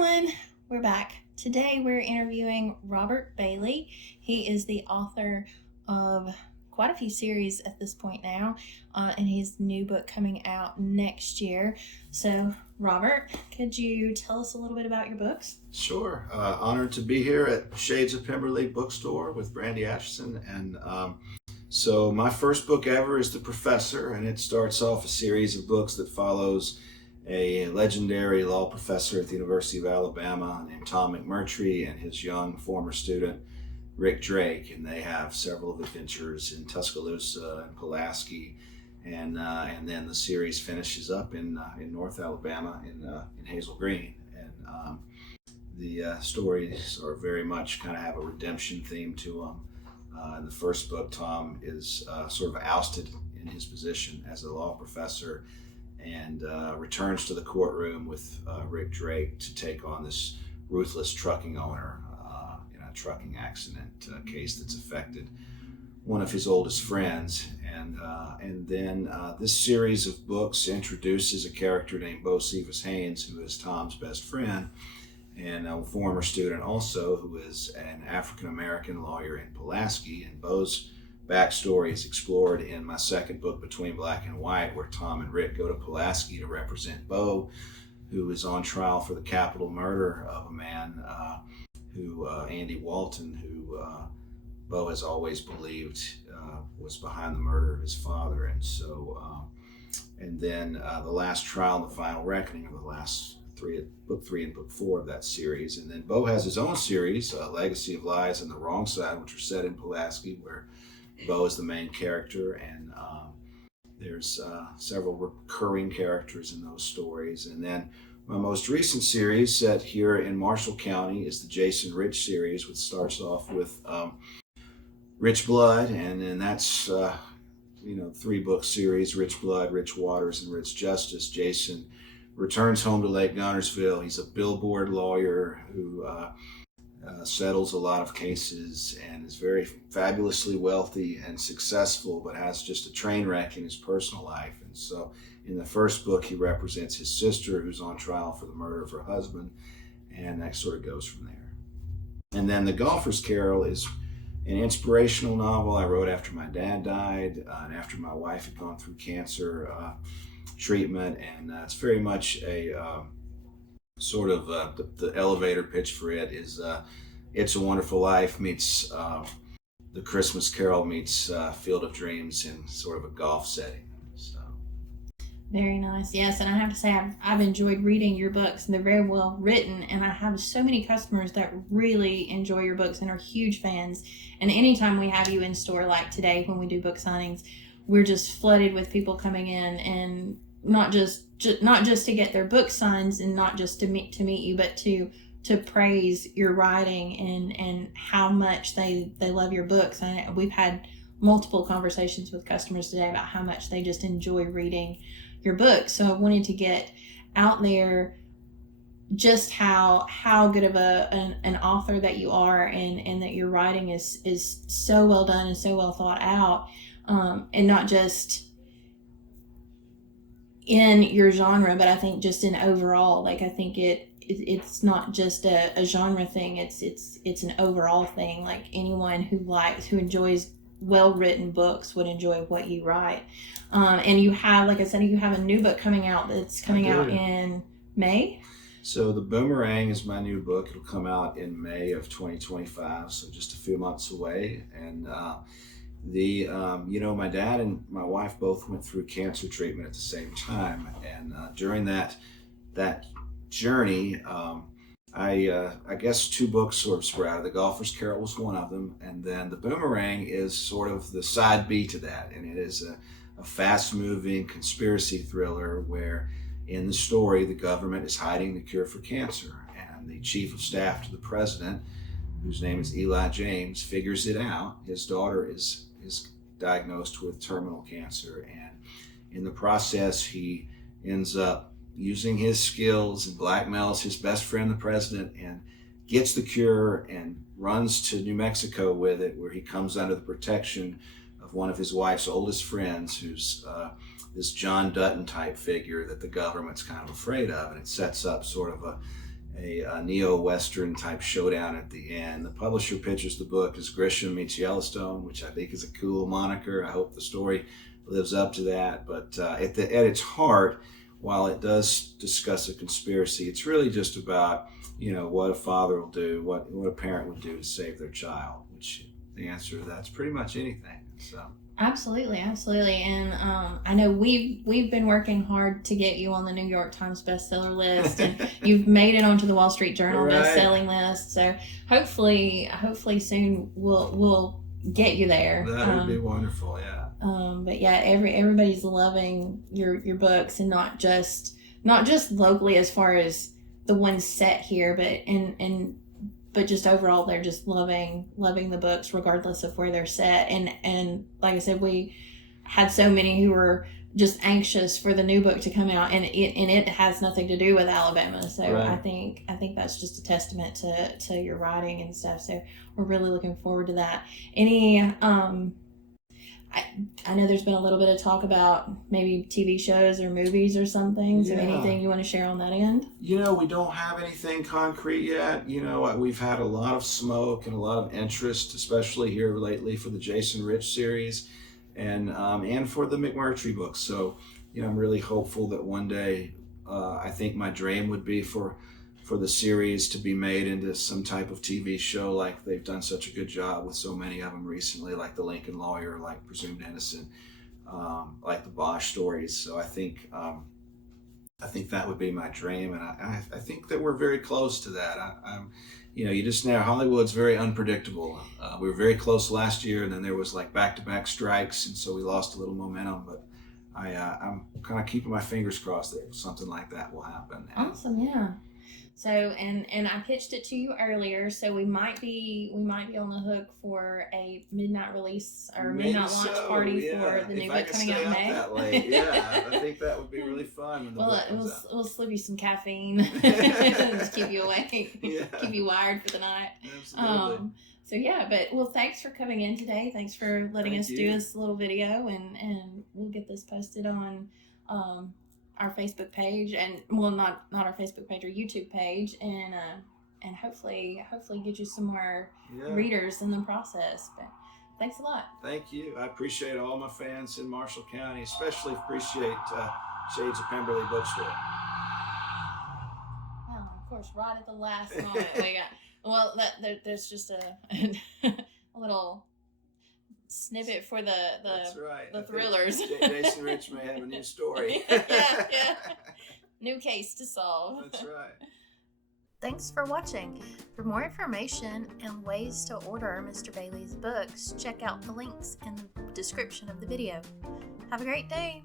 everyone, we're back. Today we're interviewing Robert Bailey. He is the author of quite a few series at this point now, and his new book coming out next year. So, Robert, could you tell us a little bit about your books? Sure. Honored to be here at Shades of Pemberley bookstore with Brandi Atchison. So my first book ever is The Professor, and it starts off a series of books that follows a legendary law professor at the University of Alabama named Tom McMurtry and his young former student, Rick Drake. And they have several adventures in Tuscaloosa and Pulaski. And then the series finishes up in North Alabama in Hazel Green. The stories are very much kind of have a redemption theme to them. In the first book, Tom is sort of ousted in his position as a law professor and returns to the courtroom with Rick Drake to take on this ruthless trucking owner in a trucking accident case that's affected one of his oldest friends. And then this series of books introduces a character named Bo Cephas Haynes, who is Tom's best friend, and a former student also, who is an African-American lawyer in Pulaski. And Bo's backstory is explored in my second book, Between Black and White, where Tom and Rick go to Pulaski to represent Bo, who is on trial for the capital murder of a man Andy Walton, who Bo has always believed was behind the murder of his father. And then the last trial and the final reckoning are the last book 3 and book 4 of that series. And then Bo has his own series, Legacy of Lies and the Wrong Side, which are set in Pulaski, where Bo is the main character, and there's several recurring characters in those stories. And then my most recent series, set here in Marshall County, is the Jason Rich series, which starts off with Rich Blood, and then that's 3-book series: Rich Blood, Rich Waters, and Rich Justice. Jason returns home to Lake Guntersville. He's a billboard lawyer who settles a lot of cases and is very fabulously wealthy and successful, but has just a train wreck in his personal life. And so in the first book, he represents his sister, who's on trial for the murder of her husband, and that sort of goes from there. And then The Golfer's Carol is an inspirational novel I wrote after my dad died and after my wife had gone through cancer treatment, and it's very much a sort of the elevator pitch for it is It's a Wonderful Life meets The Christmas Carol meets Field of Dreams in sort of a golf setting. So Very nice. Yes, and I have to say I've enjoyed reading your books, and they're very well written, and I have so many customers that really enjoy your books and are huge fans. And anytime we have you in store, like today when we do book signings, we're just flooded with people coming in, and not just to get their book signed and not just to meet you, but to praise your writing and how much they love your books. And we've had multiple conversations with customers today about how much they just enjoy reading your book. So I wanted to get out there just how good of an author that you are, and that your writing is so well done and so well thought out, and not just in your genre, but I think just in overall. Like, I think it's not just a genre thing, it's an overall thing. Like, anyone who enjoys well-written books would enjoy what you write. And you have, like I said, you have a new book coming out that's coming out in May. So The Boomerang is my new book. It'll come out in May of 2025, so just a few months away. And my dad and my wife both went through cancer treatment at the same time, and during that journey, I guess 2 books sort of sprouted. The Golfer's Carol was one of them, and then The Boomerang is sort of the side B to that, and it is a fast-moving conspiracy thriller where in the story the government is hiding the cure for cancer, and the chief of staff to the president, whose name is Eli James, figures it out. His daughter is diagnosed with terminal cancer, and in the process he ends up using his skills and blackmails his best friend, the president, and gets the cure and runs to New Mexico with it, where he comes under the protection of one of his wife's oldest friends, who's this John Dutton type figure that the government's kind of afraid of. And it sets up sort of a a neo-Western type showdown at the end. The publisher pitches the book as Grisham meets Yellowstone, which I think is a cool moniker. I hope the story lives up to that. But at its heart, while it does discuss a conspiracy, it's really just about, what a father will do, what a parent would do to save their child, which the answer to that's pretty much anything. So. Absolutely, and I know we've been working hard to get you on the New York Times bestseller list, and you've made it onto the Wall Street Journal best-selling list. So hopefully soon we'll get you there. That would be wonderful, yeah. But yeah, everybody's loving your books, and not just locally as far as the ones set here, but just overall they're just loving the books regardless of where they're set. And like I said, we had so many who were just anxious for the new book to come out, and it has nothing to do with Alabama. So right. I think that's just a testament to your writing and stuff. So we're really looking forward to that. Any I know there's been a little bit of talk about maybe TV shows or movies or something. So anything you want to share on that end? We don't have anything concrete yet. We've had a lot of smoke and a lot of interest, especially here lately for the Jason Rich series and for the McMurtry books. So, I'm really hopeful that one day, I think my dream would be for the series to be made into some type of TV show, like they've done such a good job with so many of them recently, like The Lincoln Lawyer, like Presumed Innocent, like the Bosch stories. So I think that would be my dream, and I think that we're very close to that. You just know Hollywood's very unpredictable. We were very close last year, and then there was like back-to-back strikes, and so we lost a little momentum. But I'm kind of keeping my fingers crossed that something like that will happen. Awesome, yeah. So, and I pitched it to you earlier, so we might be on the hook for a midnight release or midnight launch party for the new book coming out in May. That late. Yeah, I think that would be really fun when the book comes out. We'll slip you some caffeine, just keep you awake, keep you wired for the night. Absolutely. So yeah, thanks for coming in today. Thanks for letting us do this little video, and we'll get this posted on our Facebook page, and not our Facebook page, our YouTube page, and hopefully get you some more readers in the process. But thanks a lot. Thank you. I appreciate all my fans in Marshall County, especially appreciate Shades of Pemberley Bookstore. Well, of course, right at the last moment we got. There's just a little snippet for That's right. the thrillers. Jason Rich may have a new story. yeah. New case to solve. That's right. Thanks for watching. For more information and ways to order Mr. Bailey's books, check out the links in the description of the video. Have a great day.